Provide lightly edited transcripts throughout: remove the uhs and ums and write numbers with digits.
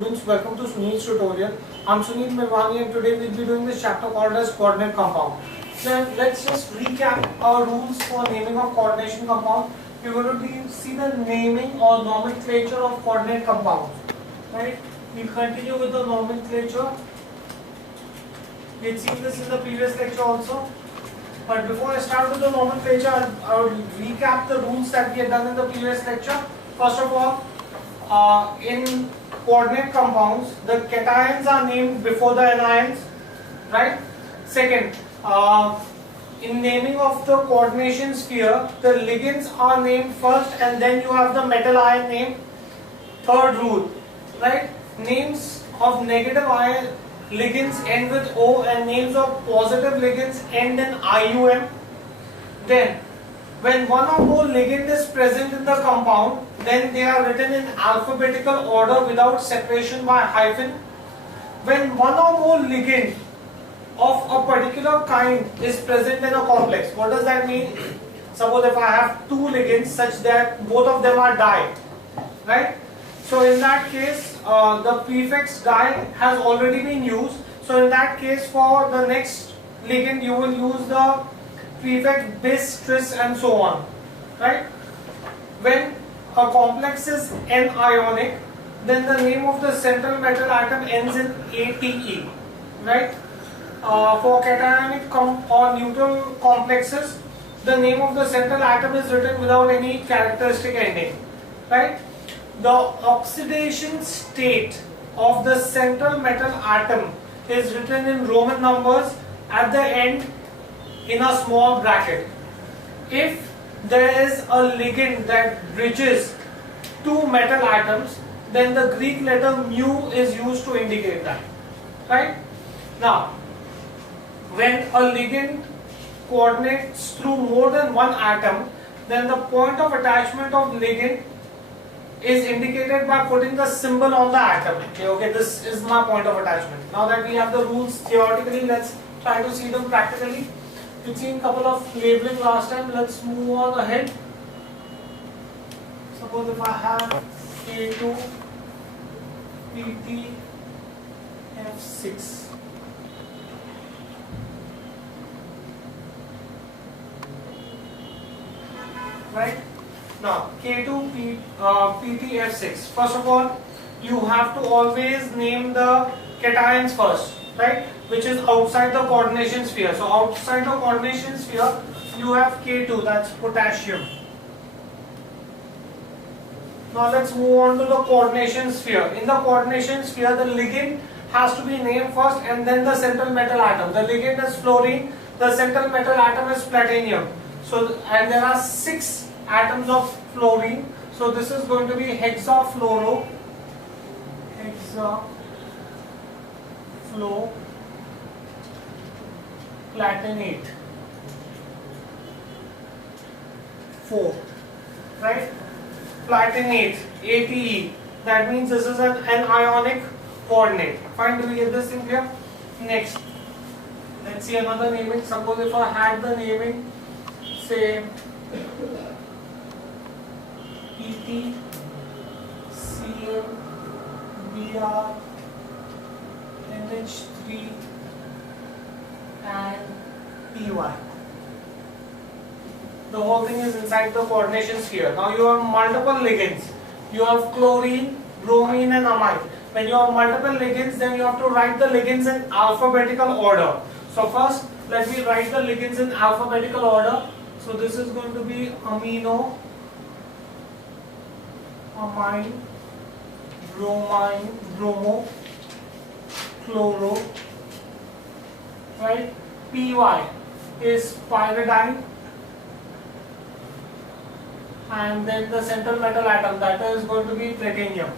Students, welcome to Sunil's tutorial. I'm Sunil Mirwani and today we'll be doing this chapter called as coordinate compound. Then let's just recap our rules for naming of coordination compound. We're going to see the naming or nomenclature of coordinate compounds. Right? We'll continue with the nomenclature. We had seen this in the previous lecture also. But before I start with the nomenclature, I will recap the rules that we had done in the previous lecture. First of all, in coordinate compounds, the cations are named before the anions, right? Second, in naming of the coordination sphere, the ligands are named first and then you have the metal ion name. Third rule, right? Names of negative ion ligands end with O and names of positive ligands end in IUM. Then, when one or more ligand is present in the compound, then they are written in alphabetical order without separation by hyphen. When one or more ligand of a particular kind is present in a complex, what does that mean? Suppose if I have two ligands such that both of them are di, right? So in that case, the prefix di has already been used. So in that case, for the next ligand, you will use the prefix bis, tris and so on, right? When a complex is anionic, then the name of the central metal atom ends in ATE, right? For cationic or neutral complexes, the name of the central atom is written without any characteristic ending, right? The oxidation state of the central metal atom is written in Roman numbers at the end in a small bracket. If there is a ligand that bridges two metal atoms, then the Greek letter mu is used to indicate that, right? Now, when a ligand coordinates through more than one atom, then the point of attachment of ligand is indicated by putting the symbol on the atom. Okay, this is my point of attachment. Now that we have the rules theoretically, let's try to see them practically. We've seen a couple of labeling last time. Let's move on ahead. Suppose if I have K2 PT F6. Right? Now K2 PT F6. First of all, you have to always name the cations first, right? Which is outside the coordination sphere. So outside the coordination sphere, you have K2, that's potassium. Now let's move on to the coordination sphere. In the coordination sphere, the ligand has to be named first and then the central metal atom. The ligand is fluorine, the central metal atom is platinum. So, and there are 6 atoms of fluorine. So this is going to be hexafluoro, platinate 4, right? Platinate ATE, that means this is an anionic coordinate. Fine, do we get this thing here? Next, let's see another naming. Suppose if I had the naming, say PT CM BR NH3 and PY. The whole thing is inside the coordination sphere. Now you have multiple ligands. You have chlorine, bromine and amine. When you have multiple ligands, then you have to write the ligands in alphabetical order. So first, let me write the ligands in alphabetical order. So this is going to be amino, amine, bromine, bromo, chloro, right? PY is pyridine, and then the central metal atom, that is going to be platinum.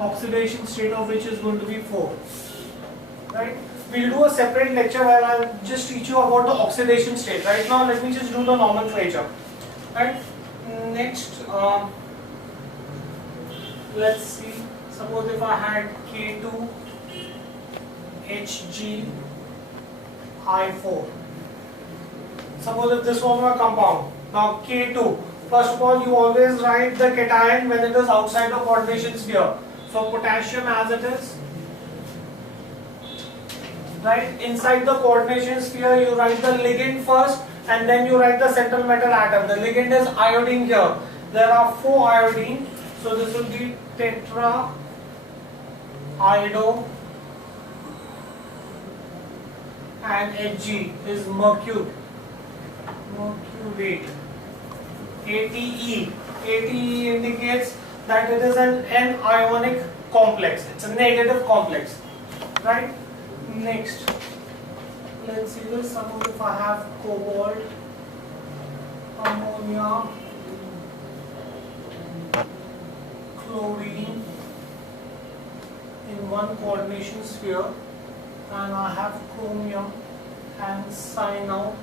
Oxidation state of which is going to be 4, right? We'll do a separate lecture where I'll just teach you about the oxidation state. Right now, let me just do the nomenclature. Right? Next, let's see. Suppose if I had K2 Hg I4. Suppose if this was my compound. Now K2, First of all, you always write the cation when it is outside the coordination sphere. So potassium as it is. Right? Inside the coordination sphere, you write the ligand first and then you write the central metal atom. The ligand is iodine here. There are 4 iodine. So this will be tetra iodo and Hg is mercury. Mercurate. ATE. ATE indicates that it is an anionic complex. It's a negative complex. Right? Next, let's see this. Suppose if I have cobalt, ammonia, chlorine in one coordination sphere, and I have chromium and cyanide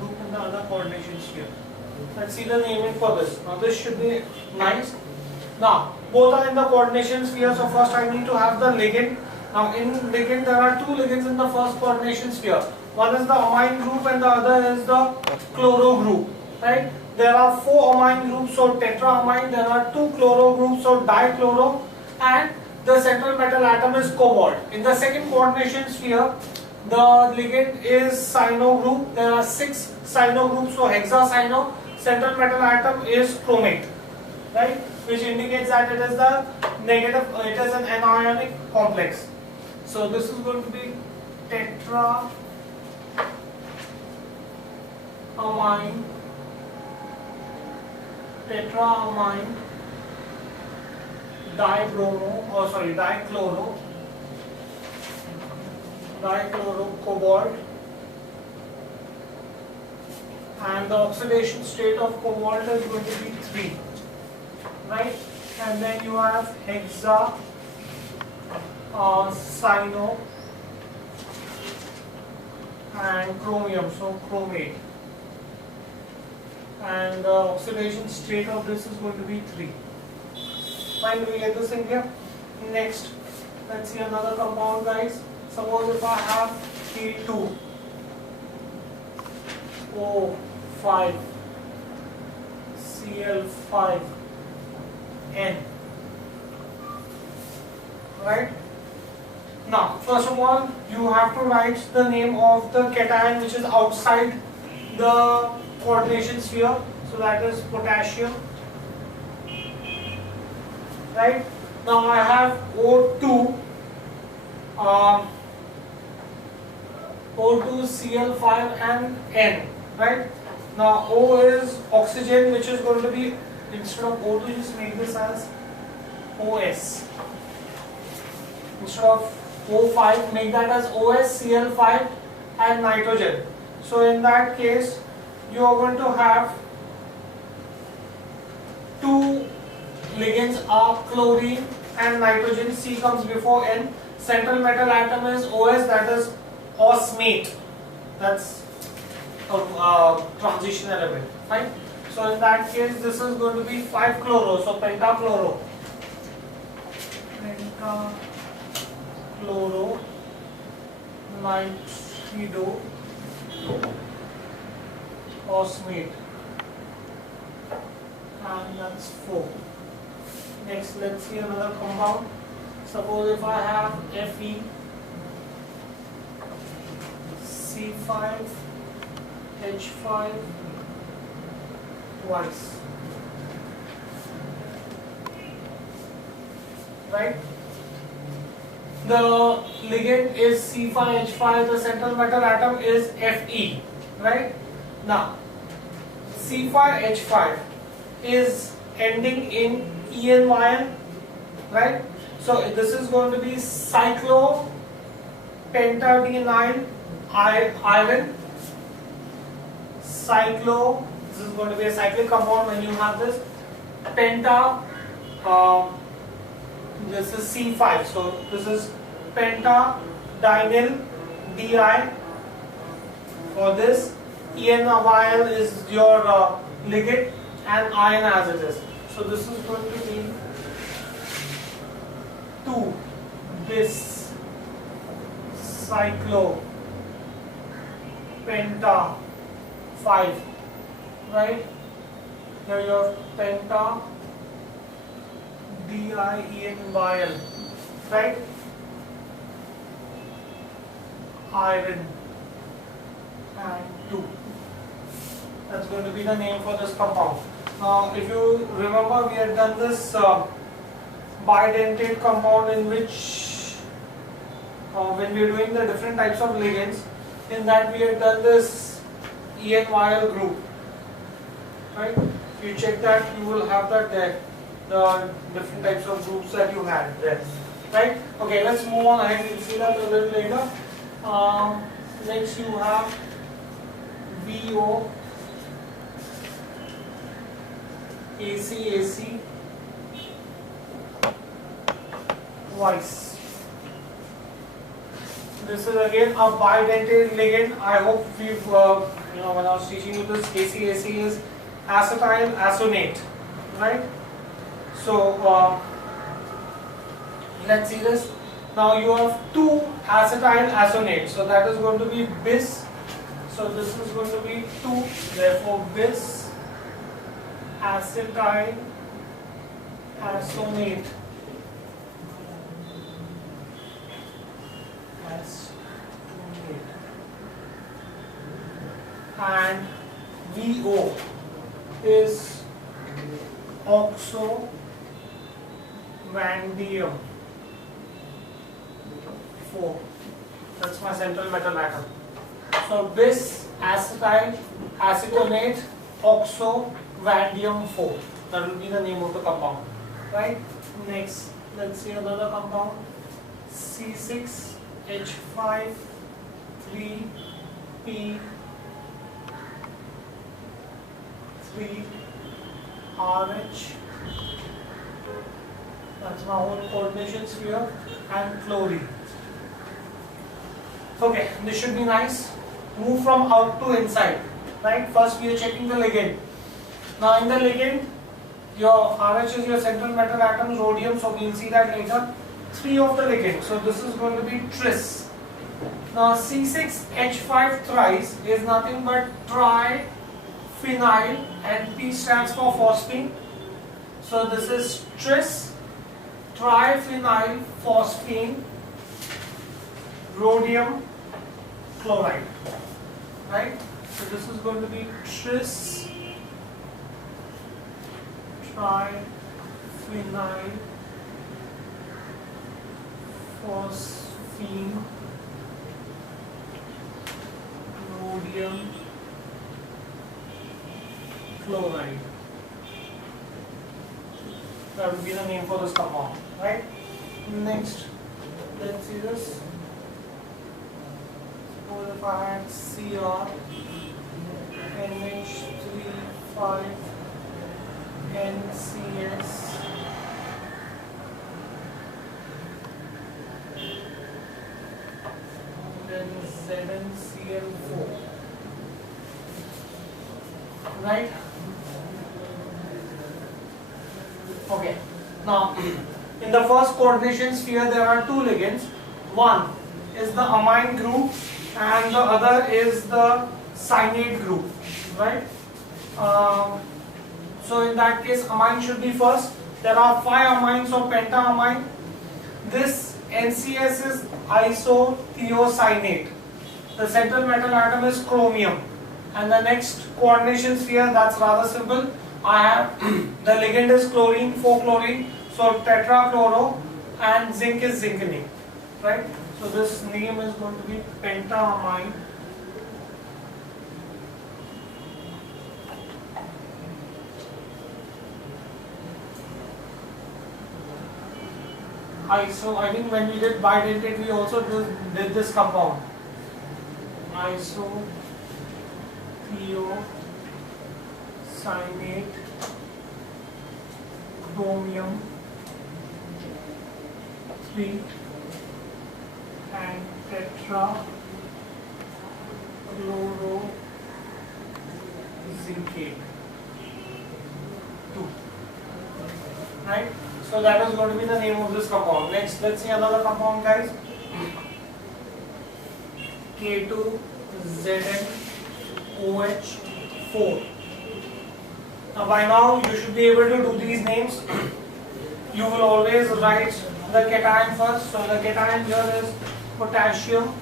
group in the other coordination sphere. Let's see the naming for this. Now this should be nice. Now both are in the coordination sphere, so first I need to have the ligand. Now in ligand there are 2 ligands in the first coordination sphere. One is the amine group and the other is the chloro group. Right? There are 4 amine groups, so tetraamine. There are 2 chloro groups, so dichloro, and the central metal atom is cobalt. In the second coordination sphere, the ligand is cyano group. There are 6 cyano groups, so hexacyano. Central metal atom is chromate, right? Which indicates that it is the negative. It is an anionic complex. So this is going to be tetraamine dichloro cobalt, and the oxidation state of cobalt is going to be 3, right? And then you have hexa cyano and chromium, so chromate, and the oxidation state of this is going to be 3. Fine, do we get this in here? Next, let's see another compound, guys. Suppose if I have K2 O5 Cl5 N. Right? Now, first of all, you have to write the name of the cation which is outside the coordination sphere. So that is potassium. Right? Now I have O2 Cl5 and N. Right? Now O is oxygen, which is going to be, instead of O2, just make this as OS. Instead of O5, make that as OS, Cl5 and nitrogen. So in that case, you are going to have 2 ligands are chlorine and nitrogen. C comes before N. Central metal atom is OS, that is osmate. That's a transition element. Fine. So in that case, this is going to be 5 chloro. So pentachloro. Pentachloro nitrido osmate. And that's 4. Next, let's see another compound. Suppose if I have Fe C5 H5 twice. Right? The ligand is C5H5, the central metal atom is Fe. Right? Now, C5H5 is ending in ENYN, right? So this is going to be cyclopentadiene iron. This is going to be a cyclic compound when you have this. Penta, this is C5, so this is pentadienyl Di. For this, ENYL is your ligand and iron as it is. So this is going to be 2 bis cyclopenta 5, right? Here you have penta, DIENYL, right? Iron and 2. That's going to be the name for this compound. Now, if you remember, we had done this bidentate compound in which, when we are doing the different types of ligands, in that we had done this ENYL group, right? If you check that, you will have that there, the different types of groups that you had there, right? Okay, let's move on ahead. We'll see that a little later. Next, you have VO, AC, Vice. This is again a bidentate ligand. I hope we've, when I was teaching you this, AC is acetyl acetonate, right? So let's see this. Now you have 2 acetyl acetonate, so that is going to be bis. So this is going to be 2, therefore bis acetyl acetonate. And VO is oxovanadium 4. That's my central metal atom. So bis acetyl acetonate oxovanadium 4. That will be the name of the compound, right? Next, let's see another compound. C6H5 3P 3RH. That's my own coordination sphere, and chlorine. Okay, this should be nice. Move from out to inside, right? First we are checking the ligand. Now in the ligand, your RH is your central metal atom, rhodium, so we'll see that later. 3 of the ligand, so this is going to be tris. Now C6H5 thrice is nothing but triphenyl, and P stands for phosphine. So this is tris triphenyl phosphine rhodium chloride, right? So this is going to be tris triphenyl phosphine rhodium chloride. That would be the name for this compound, right? Next, let's see this. Suppose if I had Cr NH3 5NCS then ZnCl4, right? Okay, now in the first coordination sphere there are 2 ligands. One is the amine group and the other is the cyanate group, right? So in that case amine should be first. There are 5 amines of pentaamine. This NCS is isothiocyanate. The central metal atom is chromium. And the next coordination sphere, that's rather simple. I have the ligand is chlorine, 4-chlorine, so tetrachloro, and zinc is zincanate, right? So this name is going to be pentaamine. So I think when we did bidentate, we also did this compound. Isothiocyanate chromium 3 and tetrachlorozincate 2, right? So that is going to be the name of this compound. Next, let's see another compound, guys. K2ZnOH4. Now by now you should be able to do these names. You will always write the cation first. So the cation here is potassium.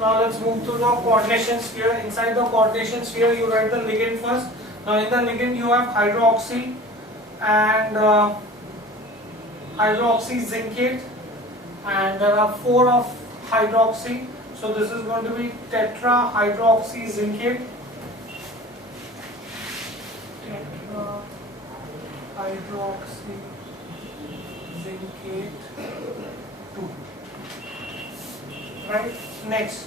Now let's move to the coordination sphere. Inside the coordination sphere you write the ligand first. Now in the ligand you have hydroxy and hydroxy zincate, and there are 4 of hydroxy. So this is going to be tetrahydroxy zincate. Tetrahydroxy zincate 2. Right? Next,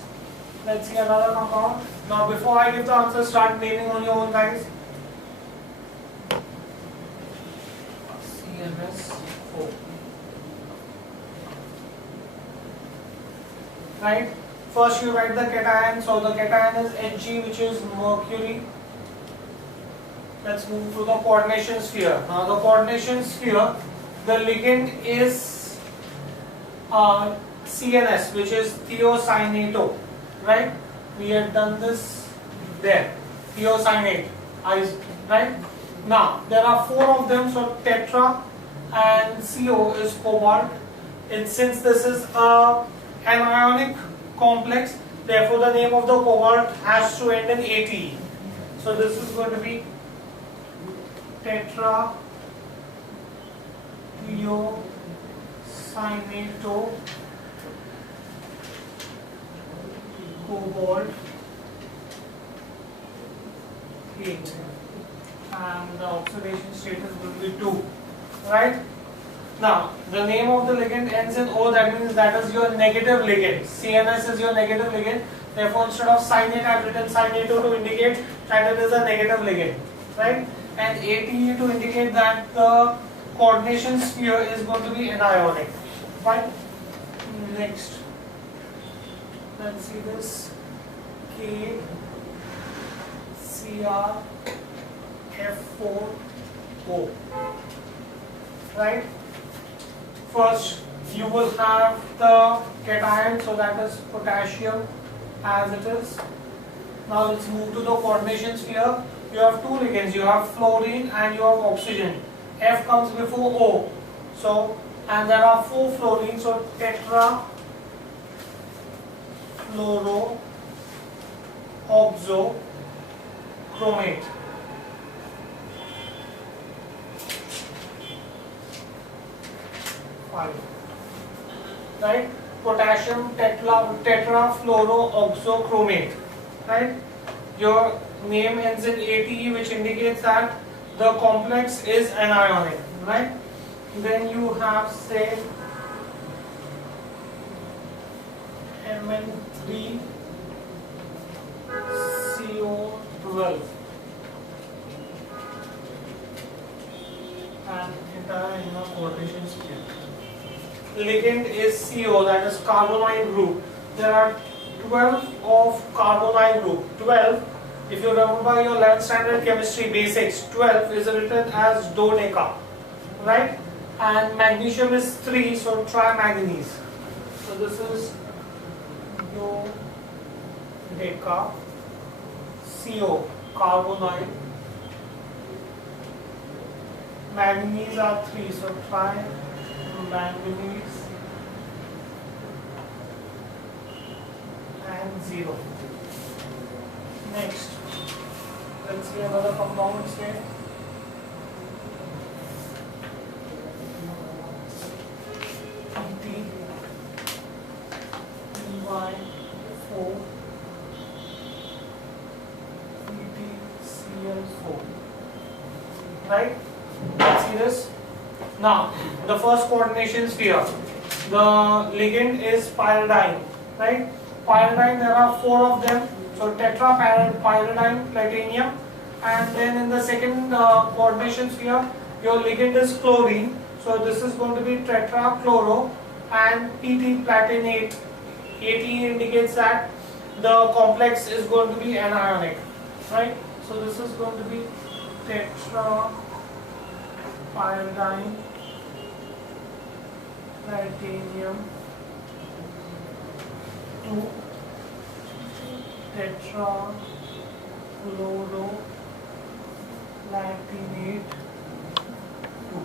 let's see another compound. Now before I give the answer, start naming on your own, guys. CMS4. Right? First you write the cation. So the cation is Hg, which is mercury. Let's move to the coordination sphere. Now the coordination sphere, the ligand is CNS, which is thiocyanate, right? We had done this there, thiocyanate, right? Now there are 4 of them, so tetra and CO is cobalt. Since this is an anionic complex, therefore the name of the cobalt has to end in ATE. So this is going to be tetra thiocyanate cobalt 8, and the oxidation status will be 2, right? Now the name of the ligand ends in O, that means that is your negative ligand. CNS is your negative ligand, therefore instead of cyanate I have written cyanate to indicate that it is a negative ligand, right? And ATE to indicate that the coordination sphere is going to be anionic, right? Next, let's see this KCrF4O, right? First you will have the cation, so that is potassium as it is. Now let's move to the coordination sphere. You have 2 ligands, you have fluorine and you have oxygen. F comes before O. So, and there are 4 fluorine, so tetra fluoro oxo chromate. Right? Potassium tetrafluorooxochromate. Right? Your name ends in ATE, which indicates that the complex is anionic. Right? Then you have, say, Mn3CO12 and entire inner coordination sphere. Ligand is CO, that is carbonyl group. There are 12 of carbonyl group. 12, if you remember your 11th standard chemistry basics, 12 is written as dodeca, right? And magnesium is 3, so try manganese. So this is dodeca, CO, carbonyl. Manganese are 3, so try manganese and 0. Next, let's see another compound here. PT EY4 PTCl4. Right? Let's see this. Now, the first coordination sphere, the ligand is pyridine, right? Pyridine, there are 4 of them, so tetrapyridine platinum, and then in the second coordination sphere, your ligand is chlorine, so this is going to be tetrachloro and PT platinate. AT indicates that the complex is going to be anionic, right? So this is going to be tetrapyridine platinum 2 tetrachloro platinate 2.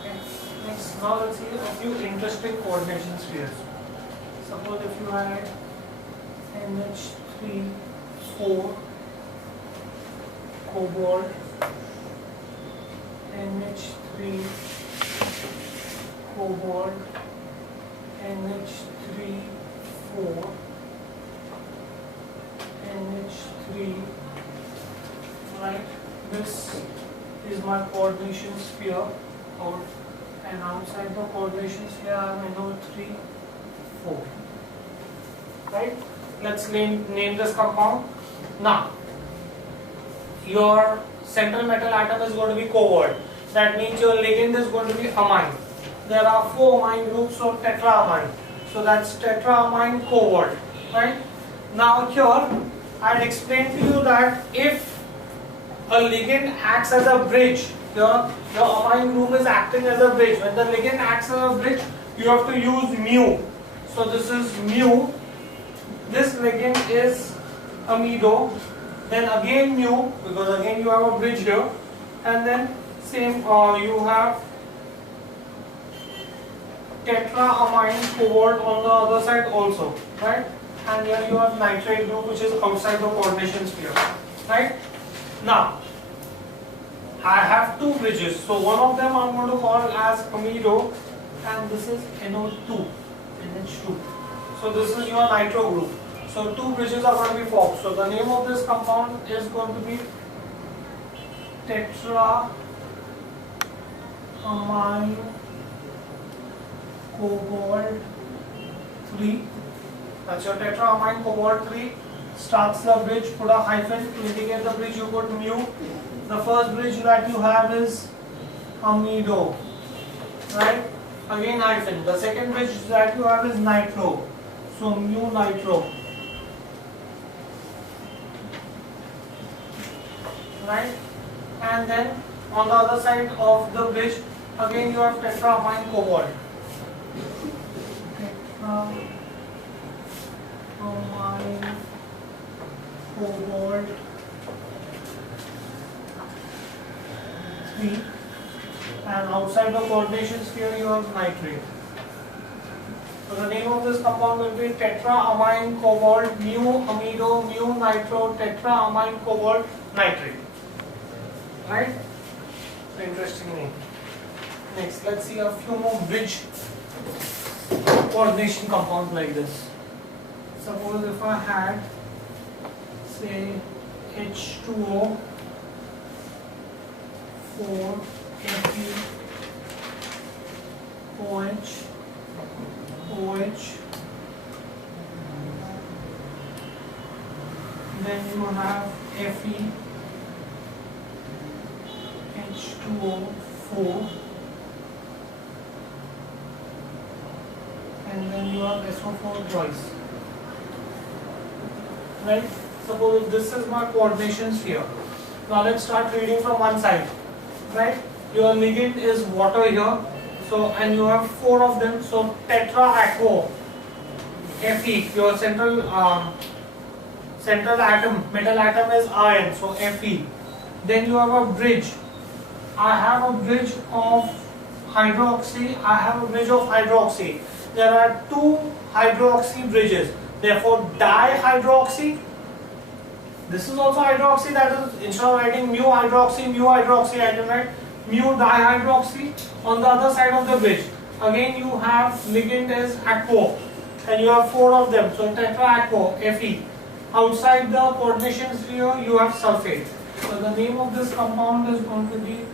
Okay. Next, now let's see a few interesting coordination spheres. Suppose if you had NH3 4 cobalt, NH3 cobalt, NH3 4, NH3, right? This is my coordination sphere out, and outside the coordination sphere I have NO3 4. Right? Let's name this compound. Now, your central metal atom is going to be covert. That means your ligand is going to be amine. There are 4 amine groups, so tetraamine. So that's tetraamine covert. Right? Now here, I had explained to you that if a ligand acts as a bridge, your amine group is acting as a bridge. When the ligand acts as a bridge, you have to use mu. So this is mu. This ligand is amido. Then again mu, because again you have a bridge here, and then same you have tetraamine cobalt on the other side also, right? And here you have nitrate group, which is outside the coordination sphere, right? Now I have 2 bridges, so one of them I'm going to call as amido, and this is NO2, NH2. So this is your nitro group. So 2 bridges are going to be formed. So the name of this compound is going to be tetraamine cobalt 3. That's your tetraamine cobalt 3. Starts the bridge, put a hyphen to indicate the bridge, you put mu. The first bridge that you have is amido, right? Again hyphen. The second bridge that you have is nitro. So mu nitro. Right? And then on the other side of the bridge, again you have tetraamine cobalt. Tetraamine cobalt 3, and outside the coordination sphere you have nitrate. So the name of this compound will be tetraamine cobalt mu amido mu nitro tetraamine cobalt nitrate. Right? So interesting name. Next, let's see a few more bridge coordination compounds like this. Suppose if I had, say, H2O 4 Fe OH OH, then you have Fe H2O4, and then you have SO4 twice. Right? Suppose this is my coordination sphere. Now let's start reading from one side. Right? Your ligand is water here. So, and you have 4 of them. So tetra-aquo, Fe. Your central atom, metal atom is iron. So Fe. Then you have a bridge. I have a bridge of hydroxy. I have a bridge of hydroxy. There are 2 hydroxy bridges. Therefore, dihydroxy. This is also hydroxy. That is, instead of writing mu hydroxy, I can write mu dihydroxy on the other side of the bridge. Again, you have ligand as aquo, and you have 4 of them. So tetra-aquo, Fe. Outside the coordination sphere, you have sulfate. So the name of this compound is going to be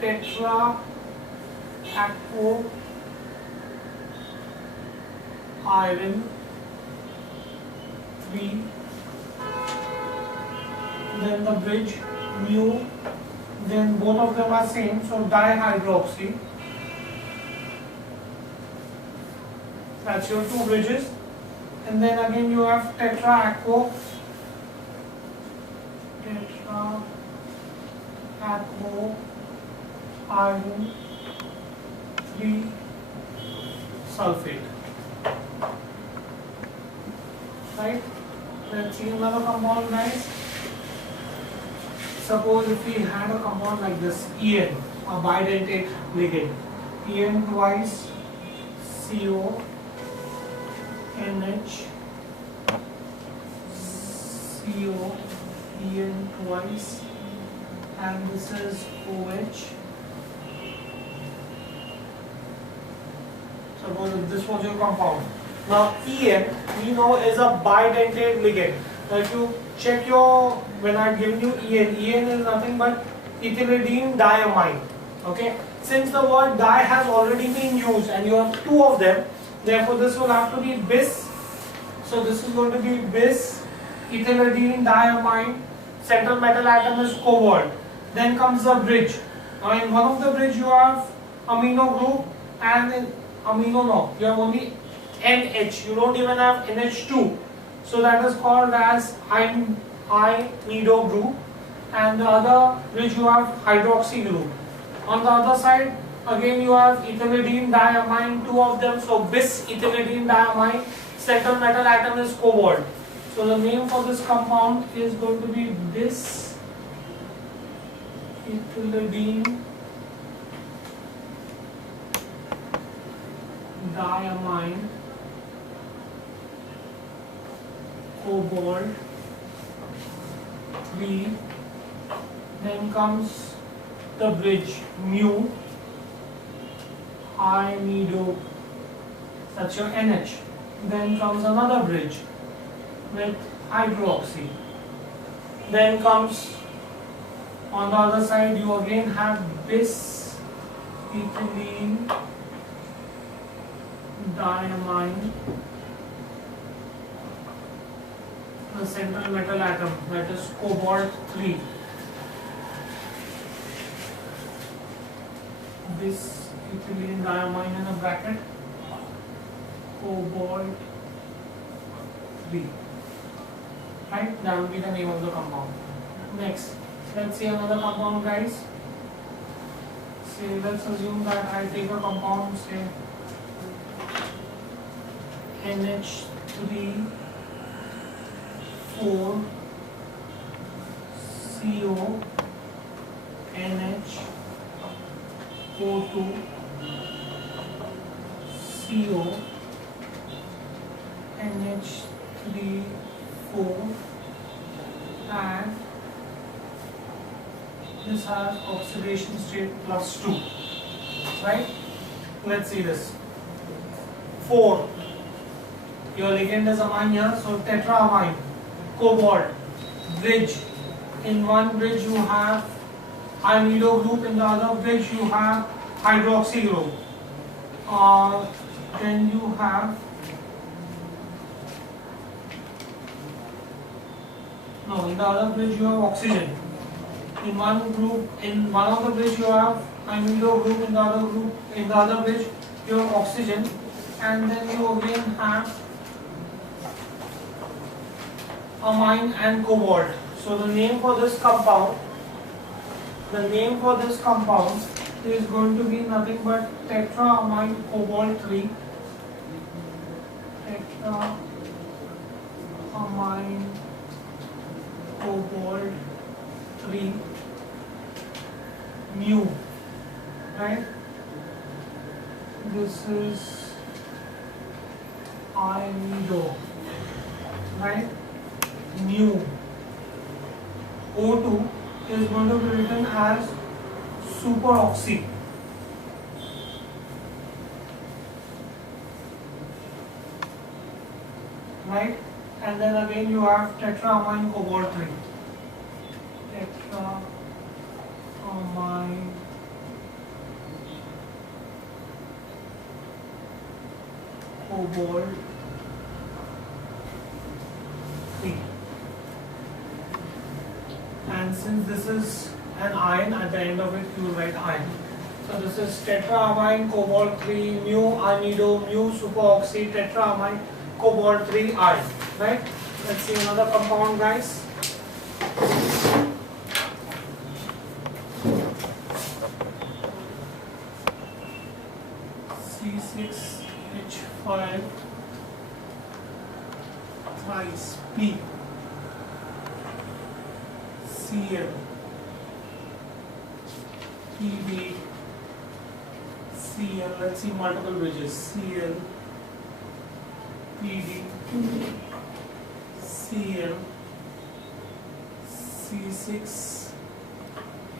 tetra-aquo iron 3. Then the bridge mu. Then both of them are same, so dihydroxy. That's your 2 bridges. And then again you have tetra-aquo iron 3 sulfate. Right? Let's see another compound, guys. suppose if we had a compound like this, En, a bidentate ligand, En twice CO NH CO En twice, and this is OH. Suppose if this was your compound. Now En we know is a bidentate ligand. Now if you check your, when I given you En is nothing but ethylidene diamine. Okay. Since the word di has already been used and you have two of them, therefore this will have to be bis. So this is going to be bis ethylidene diamine. Central metal atom is cobalt. Then comes the bridge. Now in one of the bridge you have amino group, and in amino no, you have only NH. You don't even have NH2. So that is called as imido group, and the other bridge you have hydroxy group. On the other side again you have ethylidene diamine, two of them, so bis ethylidene diamine. Central metal atom is cobalt. So the name for this compound is going to be bis ethylidene diamine cobalt 3. Then comes the bridge mu imido, that's your NH. Then comes another bridge with hydroxy. Then comes on the other side you again have bis ethylene diamine, the central metal atom, that is cobalt 3. Bis ethylene diamine in a bracket, cobalt 3. Right? That will be the name of the compound. Next, let's see another compound, guys. Say, let's assume that I take a compound, say NH3 4 CO NH O2 CO NH3 4, and this has oxidation state +2, right? Let's see this. 4, your ligand is amine here, so tetraamine, cobalt, bridge. In one bridge you have imido group, in the other bridge you have hydroxy group. Then you have in the other bridge you have oxygen. In one group, in one of the bridge you have imido group, in the other bridge you have oxygen, and then you again have amine and cobalt. So the name for this compound is going to be nothing but tetraamine cobalt 3. Tetraamine cobalt 3 mu, right? This is imido, right? Mu. O2 is going to be written as superoxy. Right? And then again you have tetraamine cobalt 3. Tetraamine cobalt 3. And since this is an ion, at the end of it you write ion. So this is tetraamine cobalt 3 mu amido mu superoxy tetraamine cobalt 3 ion. Right? Let's see another compound, guys. C6H5 thrice P Cl. PD, Cl, let's see multiple bridges, Cl, PD, Cl, C6,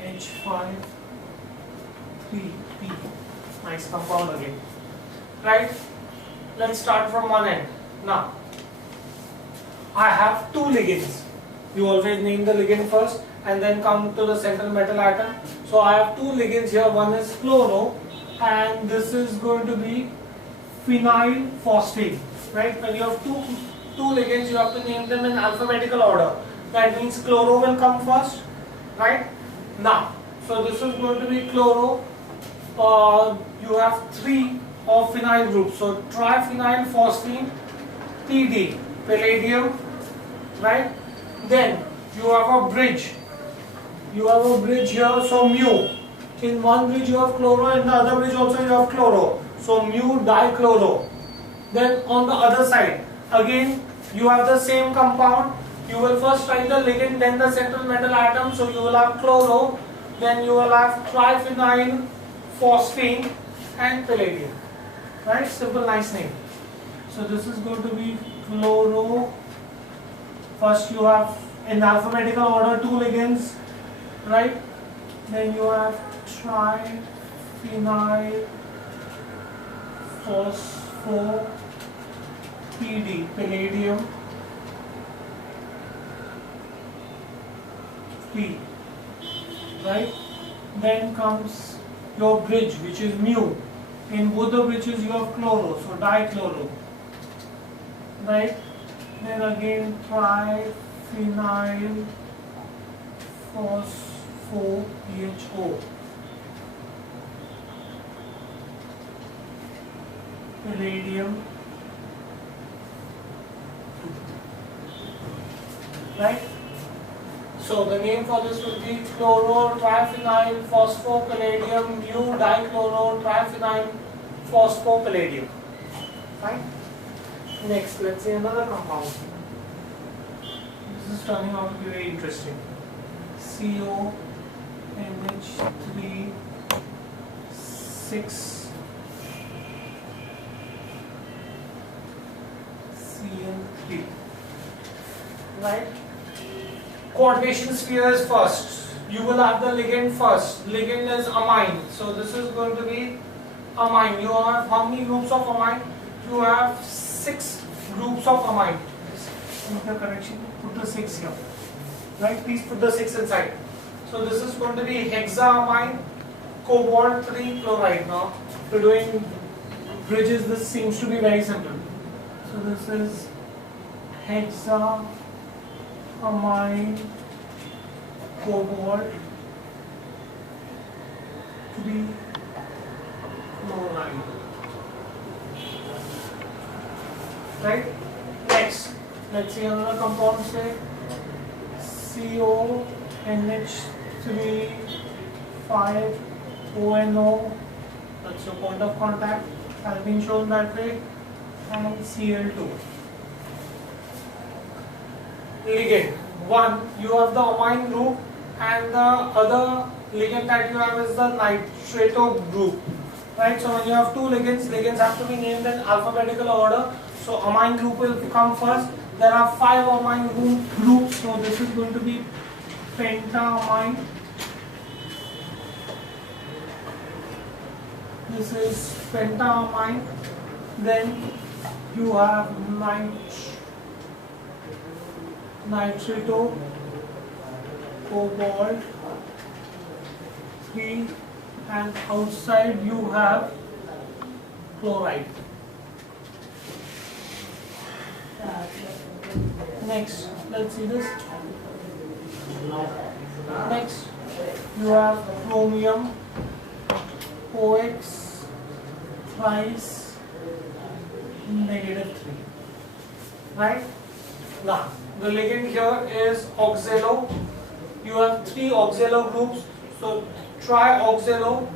H5, 3P. Nice compound again. Right? Let's start from one end. Now, I have two ligands. You always name the ligand first and then come to the central metal atom. So I have two ligands here. One is chloro and this is going to be phenyl phosphine. Right? When you have two ligands, you have to name them in alphabetical order. That means chloro will come first. Right? Now, so this is going to be chloro. You have three of phenyl groups. So triphenyl phosphine, PD, palladium, right? Then you have a bridge. You have a bridge here, so mu. In one bridge you have chloro, in the other bridge also you have chloro. So mu dichloro. Then on the other side, again you have the same compound. You will first write the ligand, then the central metal atom. So you will have chloro, then you will have triphenyl phosphine and palladium. Right? Simple, nice name. So this is going to be chloro. First you have in alphabetical order two ligands, right? Then you have triphenyl phospho PD, palladium, P, right? Then comes your bridge, which is mu. In both the bridges you have chloro, so dichloro, right? Then again triphenyl phospho PHO, palladium, right? So the name for this will be chloro triphenyl phospho palladium mu dichloro triphenyl phospho palladium. Fine. Next, let's see another compound. This is turning out to be very interesting. CONH3 6 Cl3. Right? Coordination sphere is first. You will have the ligand first. Ligand is amine. So this is going to be amine. You have how many groups of amine? You have 6 groups of amine. Make the correction. Put the 6 here. Right? Please put the 6 inside. So this is going to be hexaamine, cobalt 3 chloride. Now, if you're doing bridges, this seems to be very simple. So this is hexaamine, cobalt 3 chloride. Right? Next, let's see another compound, say CONH3 5 ONO. That's your point of contact, has been shown that way, and Cl2. Ligand 1, you have the amine group, and the other ligand that you have is the nitrato group. Right? So when you have two ligands, ligands have to be named in alphabetical order. So amine group will come first. There are 5 amine groups. So this is going to be pentaamine. This is pentaamine. Then you have nitrato, cobalt 3, and outside you have chloride. Next, let's see this. Next, you have chromium, OX thrice -3. Right? Now, the ligand here is oxalo. You have 3 oxalo groups. So, trioxalo.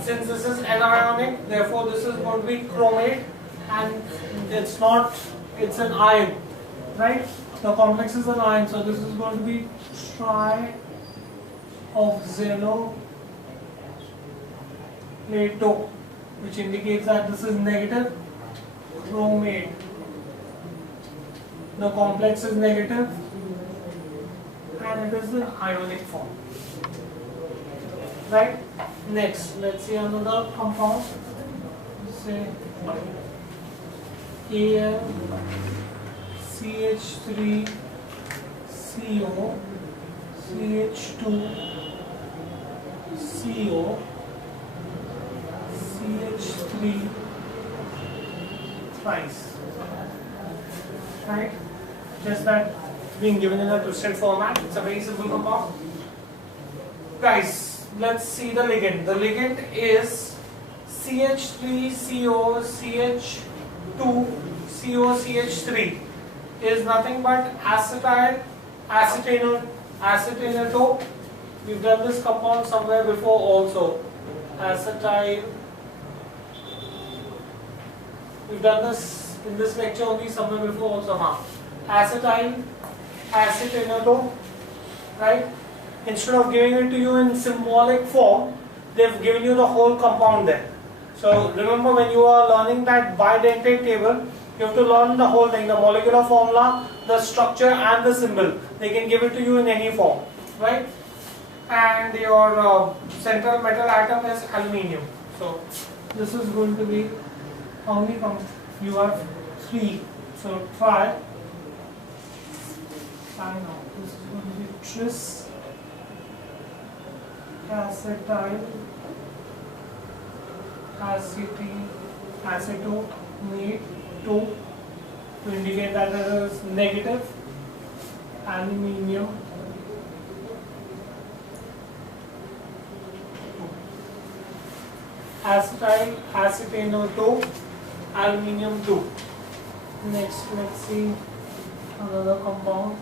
Since this is anionic, therefore this is going to be chromate, and it's an ion, right? The complex is an ion, so this is going to be oxaloplato, which indicates that this is negative chromate. The complex is negative and it is in ionic form. Right? Next, let's see another compound. Say AlCH3CO, CH2CO, CH3 thrice. Right? Just that being given in a twisted format. It's a very simple compound. Guys, let's see the ligand. The ligand is CH3CO, CH2CO, CH3 is nothing but acetylatope. We've done this compound somewhere before also. Acetyl. We've done this in this lecture only somewhere before also. Acetylatope, right? Instead of giving it to you in symbolic form, they've given you the whole compound there. So remember, when you are learning that bidentate table, you have to learn the whole thing, the molecular formula, the structure and the symbol. They can give it to you in any form, right? And your central metal atom is aluminium. So this is going to be, how many you have 3. So try now. This is going to be tris acetyl acetonate to indicate that there is negative aluminium acetyl acetanoate aluminium 2. Next, let's see another compound.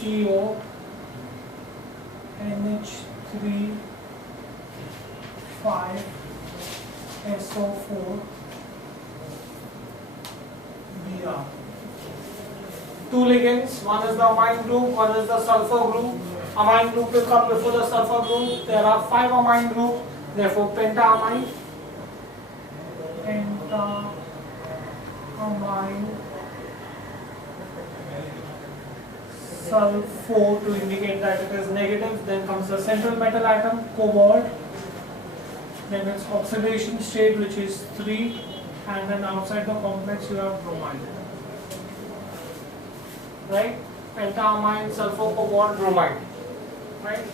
CO NH3 5 SO4 Br. 2 ligands, one is the amine group, one is the sulfur group. Amine group will come before the sulfur group. There are 5 amine groups, therefore pentaamine. Pentaamine sulfur to indicate that it is negative. Then comes the central metal atom, cobalt. Then its oxidation state, which is 3, and then outside the complex you have bromide. Right? Pentaamine, sulfur, cobalt, bromide. Right?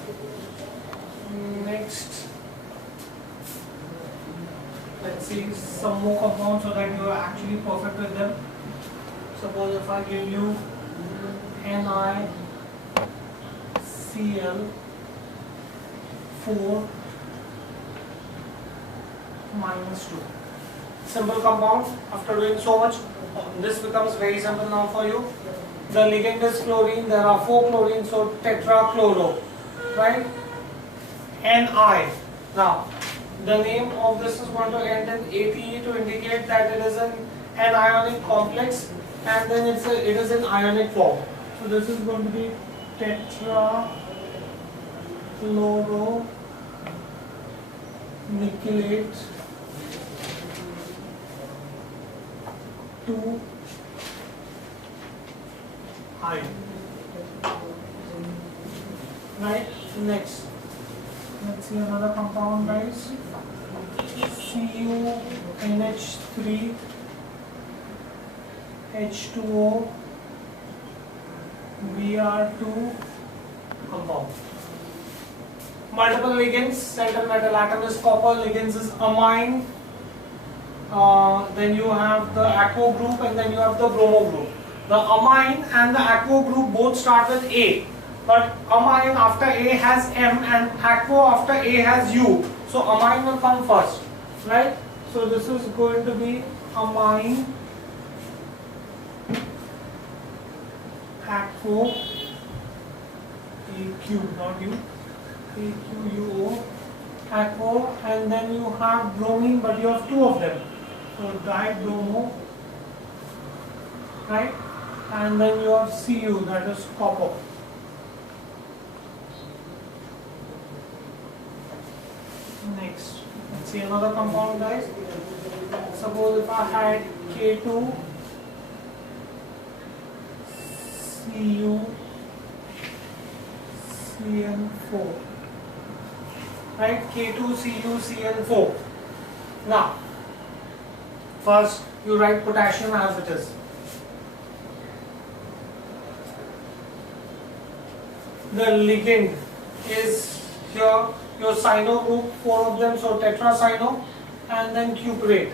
Next, let's see some more compounds so that you are actually perfect with them. Suppose if I give you NiCl4 minus 2. Simple compound. After doing so much, this becomes very simple now for you. The ligand is chlorine. There are 4 chlorines, so tetrachloro, right? Ni. Now, the name of this is going to end in ATE to indicate that it is an anionic complex, and then it is in ionic form. So this is going to be tetrachloronickelate 2 ion. Right? Next, let's see another compound, guys. CuNH3 H2O Br2 compound. Multiple ligands. Central metal atom is copper. Ligands is amine. Then you have the aquo group, and then you have the bromo group. The amine and the aquo group both start with A, but amine after A has M and aquo after A has U. So amine will come first, right? So this is going to be amine, aquo, AQ, not U, AQUO, aquo, and then you have bromine, but you have 2 of them. So dibromo, right? and then you have Cu, that is copper. Next, let's see another compound, guys. Suppose if I had K2 Cu Cl4, right? K2 Cu Cl4. Now, first you write potassium as it is. The ligand is here your cyno group, 4 of them, so tetracyno, and then cuprate.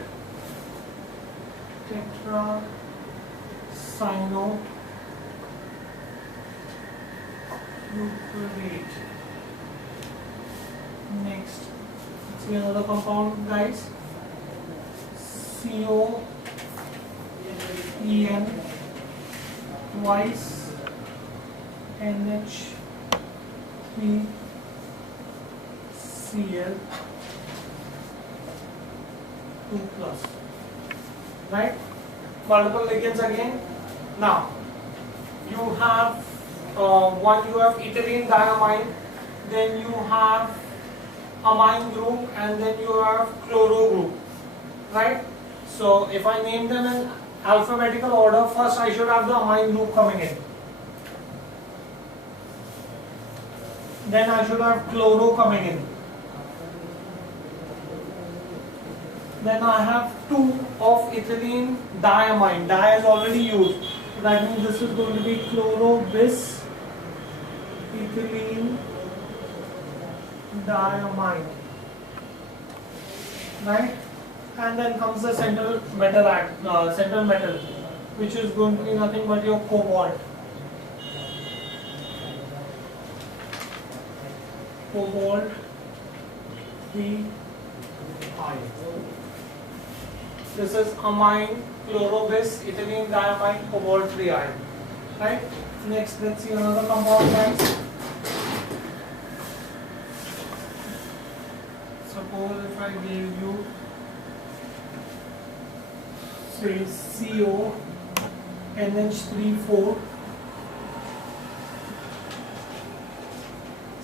Tetracyno cuprate. Next, let's see another compound, guys. COEN twice NH3 Cl 2 plus, right? Multiple ligands again. Now you have one, you have ethylene diamine, then you have amine group, and then you have chloro group, right? So if I name them in alphabetical order, first I should have the amine group coming in. Then I should have chloro coming in. Then I have 2 of ethylene diamine. Di is already used. So that means this is going to be chloro bis ethylene diamine. Right? And then comes the central metal, which is going to be nothing but your cobalt. Cobalt 3 ion. This is amine, chloro bis, ethylene diamine, cobalt 3 ion. Right? Next, let's see another compound, guys. Suppose if I gave you, say, CO NH34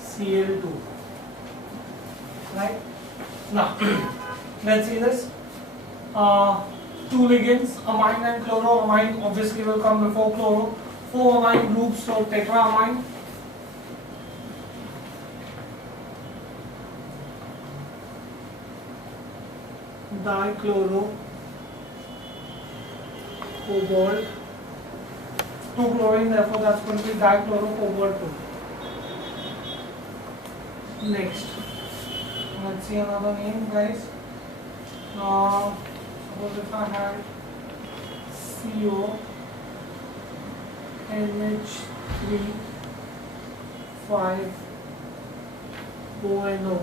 Cl2. Right? Now, let's see this. 2 ligands, amine and chloro. Amine obviously will come before chloro. 4 amine groups, so tetraamine. Dichloro cobalt 2 chlorine, therefore that's going to be dichloro cobalt 2. Next, let's see another name, guys. Suppose if I had CO NH3 5 ONO.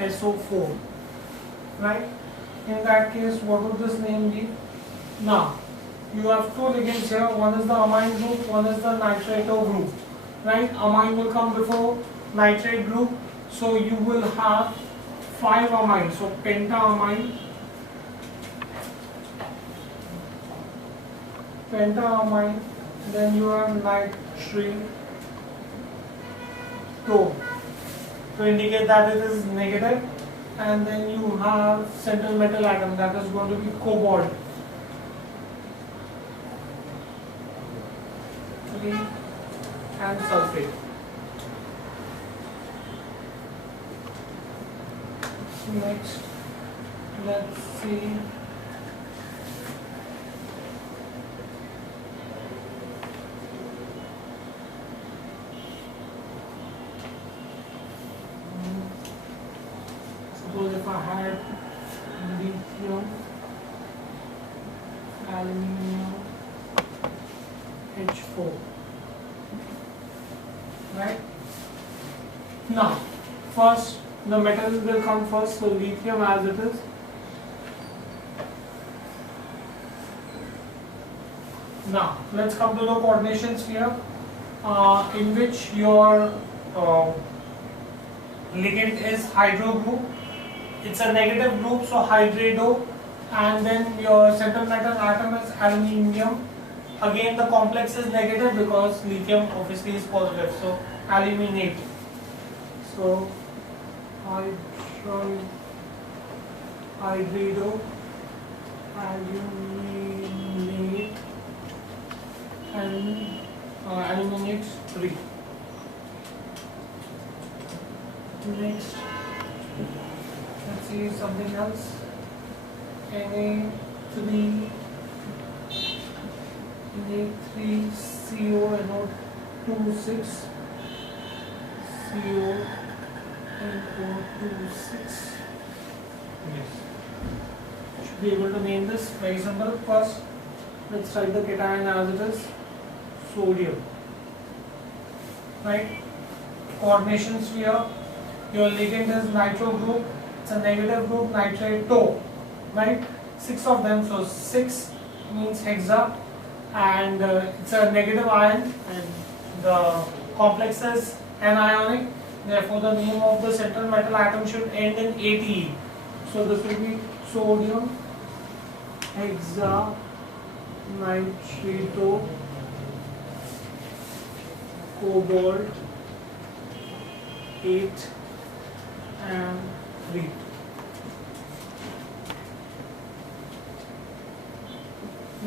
SO4, right? In that case, what would this name be? Now, you have 2 ligands here. One is the amine group, one is the nitrato group, right? Amine will come before nitrate group, so you will have 5 amine. So pentaamine, then you have nitrate to indicate that it is negative, and then you have central metal atom, that is going to be cobalt 3 and sulfate. Next, let's see suppose if I had lithium, aluminium, H4, right? Now, first the metal will come first, so lithium as it is. Now, let's come to the coordination sphere, in which your ligand is hydro group. It's a negative group, so hydrado, and then your central metal atom is aluminium. Again the complex is negative because lithium obviously is positive, so aluminate. So hydrido, aluminate, and aluminate 3. Next, let's see something else. Na3 NA3CONO26 CONO26. Yes. Should be able to name this very simple. First, let's write the cation as it is. Sodium. Right? Coordination sphere. Your ligand is nitro group. It's a negative group, nitrate-2. Right? 6 of them, so 6 means hexa, and it's a negative ion, and the complex is anionic. Therefore, the name of the central metal atom should end in ATE. So this will be sodium hexanitrito cobalt 8 and 3.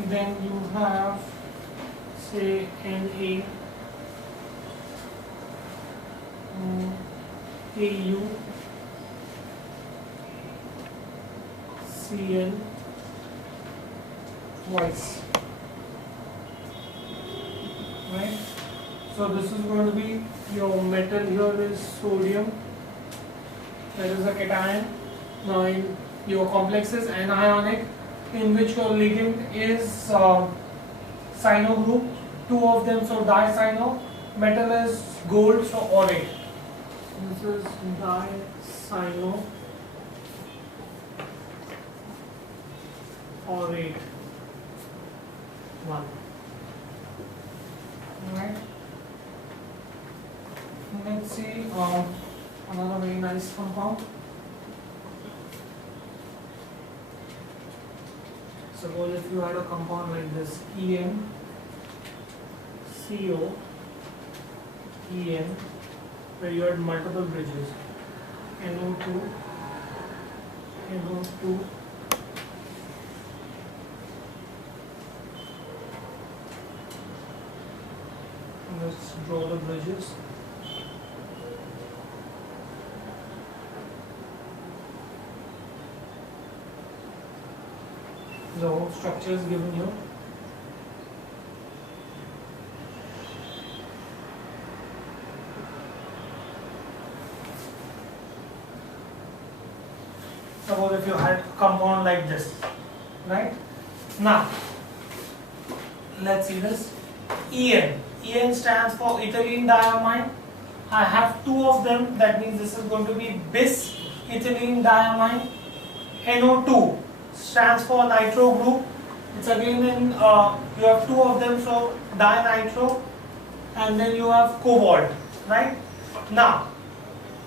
Then you have, say, Na, Au, Cl twice. Right? So this is going to be your metal. Here is sodium. That is a cation. Now in your complex is anionic, in which your ligand is cyano group, 2 of them, so dicyano. Metal is gold, so aurate. This is dicyano aurate 1. Alright. Let's see another very nice compound. Suppose if you had a compound like this, En, CO, En, where you had multiple bridges, NO2, NO2, let's draw the bridges. The whole structure is given here. Suppose if you had a compound like this, right? Now, let's see this. En. En stands for ethylene diamine. I have 2 of them, that means this is going to be bis ethylene diamine. NO2 stands for nitro group. It's again in, you have 2 of them, so dinitro, and then you have cobalt, right? Now,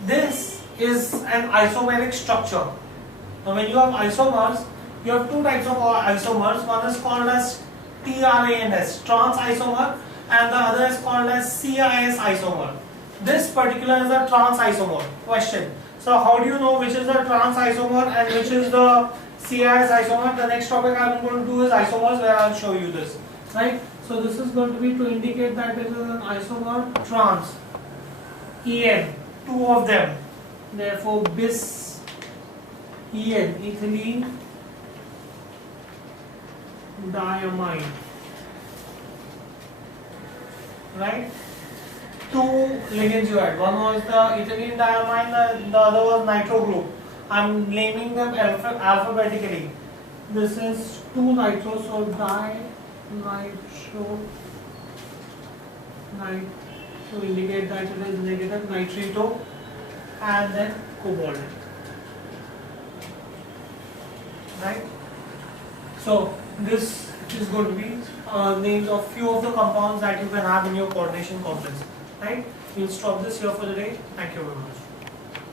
this is an isomeric structure. Now, when you have isomers, you have 2 types of isomers. One is called as TRANS, trans isomer, and the other is called as CIS isomer. This particular is a trans isomer. Question. So, how do you know which is the trans isomer and which is the CIS isomer? The next topic I am going to do is isomers, where I will show you this. Right? So, this is going to be to indicate that it is an isomer trans. En, 2 of them. Therefore, bis En, ethylene diamine. Right? 2 ligands you had. One was the ethylene diamine, the other was nitro group. I am naming them alphabetically. This is 2 nitro, so dinitro, to indicate that it is negative, nitrito, and then cobalt. Right? So this is going to be names of few of the compounds that you can have in your coordination complex. Right? We'll stop this here for the day. Thank you very much.